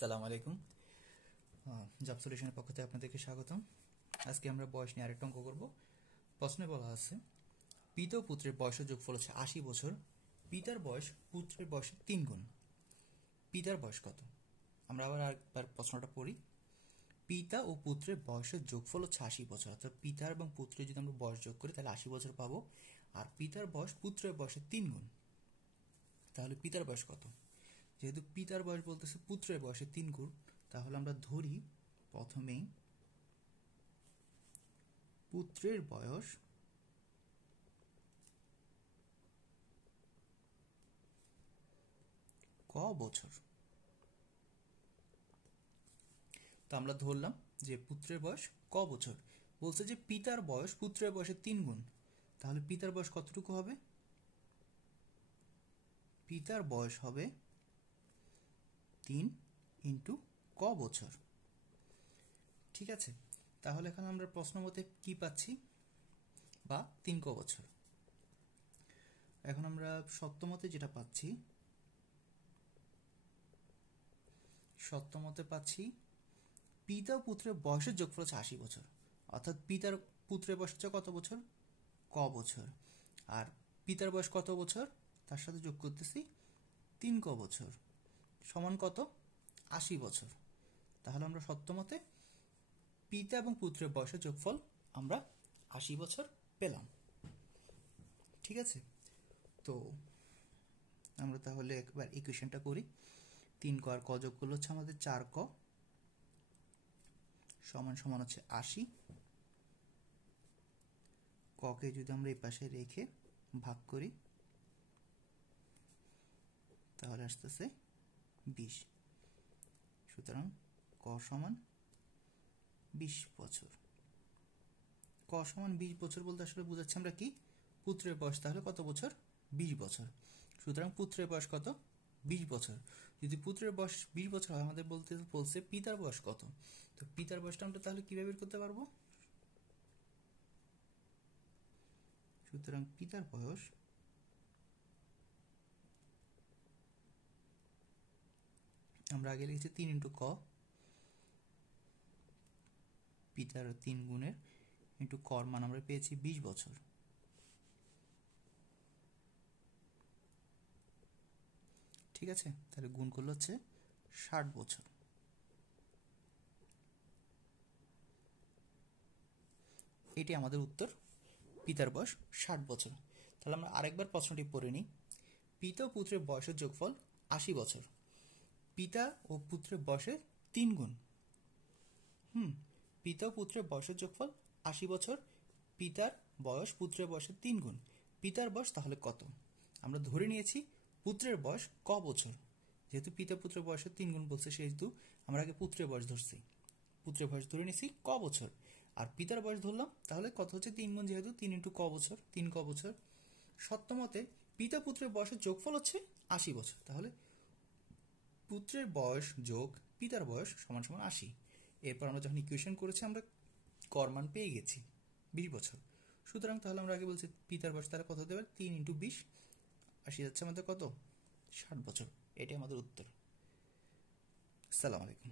আসসালামু আলাইকুম। জব সলিউশনের পক্ষ থেকে আপনাদেরকে স্বাগতম। আজকে আমরা বয়স নিয়ে আরেকটা অঙ্ক করব। প্রশ্নে বলা আছে পিতা ও পুত্রের বয়সের যোগফল হচ্ছে 80 বছর। পিতার বয়স পুত্রের বয়সের 3 গুণ। পিতার বয়স কত? আমরা আবার আরেকবার প্রশ্নটা পড়ি। পিতা ও পুত্রের বয়সের যোগফল হচ্ছে 80 বছর, অর্থাৎ পিতার এবং পুত্রের যদি আমরা বয়স যোগ করি তাহলে 80 বছর পাবো। আর পিতার বয়স পুত্রের বয়সের 3 গুণ, তাহলে পিতার বয়স কত? যেহেতু পিতার বয়স বলতেছে পুত্রের বয়সের 3 গুণ, তাহলে আমরা ধরি প্রথমেই পুত্রের বয়স ক বছর। তো আমরা ধরলাম যে পুত্রের বয়স ক বছর, বলছে যে পিতার বয়স পুত্রের বয়সের 3 গুণ, তাহলে পিতার বয়স কতটুকু হবে? পিতার বয়স হবে 3 ইন্টু ক বছর। ঠিক আছে, তাহলে এখানে আমরা প্রশ্ন মতে কি পাচ্ছি, বা 3 ক বছর। এখন আমরা সত্যমতে যেটা পাচ্ছি, সত্যমতে পাচ্ছি পিতা ও পুত্রের বয়সের যোগফল হচ্ছে 80 বছর, অর্থাৎ পিতার পুত্রের বয়স হচ্ছে কত বছর? ক বছর। আর পিতার বয়স কত বছর? তার সাথে যোগ করতেছি 3 ক বছর, সমান কত? 80 বছর। তাহলে আমরা সত্যমতে পিতা এবং পুত্রের বয়সের যোগফল আমরা 80 বছর পেলাম। ঠিক আছে, তো আমরা তাহলে একবার ইকুয়েশনটা করি। 3 ক আর ক যোগ করলে হচ্ছে আমাদের 4 ক, সমান সমান হচ্ছে 80। ককে যদি আমরা এই পাশে রেখে ভাগ করি তাহলে আসতেছে 20। সুতরাং ক সমান 20 বছর। ক সমান 20 বছর বলতে আসলে বোঝাচ্ছে আমরা কি, পুত্রের বয়স তাহলে কত বছর? 20 বছর। সুতরাং পুত্রের বয়স কত? 20 বছর। যদি পুত্রের বয়স 20 বছর হয়, আমাদের বলছে পিতার বয়স কত। তো পিতার বয়সটা আমরা তাহলে কিভাবে বের করতে পারবো? সুতরাং পিতার বয়স আমরা আগে লিখেছি 3 ইন্টু ক, পিতার 3 গুণের ইন্টু কর মান আমরা পেয়েছি 20 বছর। ঠিক আছে, তাহলে গুণ করলে হচ্ছে 60 বছর। এটি আমাদের উত্তর, পিতার বয়স 60 বছর। তাহলে আমরা আরেকবার প্রশ্নটি পড়ে নিই। পিতা ও পুত্রের বয়সের যোগফল 80 বছর। পিতা ও পুত্রের বয়সের 3 গুণ। পিতা ও পুত্রের বয়সের যোগফল 80 বছর। পিতার বয়স পুত্রের বয়সের 3 গুণ। পিতার বয়স তাহলে কত? আমরা ধরে নিয়েছি পুত্রের বয়স ক বছর, যেহেতু পিতা পুত্রের বয়সের 3 গুণ বলছে, সেহেতু আমরা আগে পুত্রের বয়স ধরছি। পুত্রের বয়স ধরে নিয়েছি ক বছর, আর পিতার বয়স ধরলাম, তাহলে কত হচ্ছে? 3 গুণ, যেহেতু 3 ইন্টু ক বছর, 3 ক বছর। সত্যমতে পিতা পুত্রের বয়সের যোগফল হচ্ছে 80 বছর, তাহলে পুত্রের বয়স যোগ পিতার বয়স সমান সমান 80। এরপর আমরা যখন ইকুয়েশন করেছি আমরা কর মান পেয়ে গেছি 20 বছর। সুতরাং তাহলে আমরা আগে বলছি পিতার বয়স তাহলে কত হতে পারে? 3 ইন্টু 20, 80 যাচ্ছে আমাদের কত? 60 বছর। এটাই আমাদের উত্তর। আসসালামু আলাইকুম।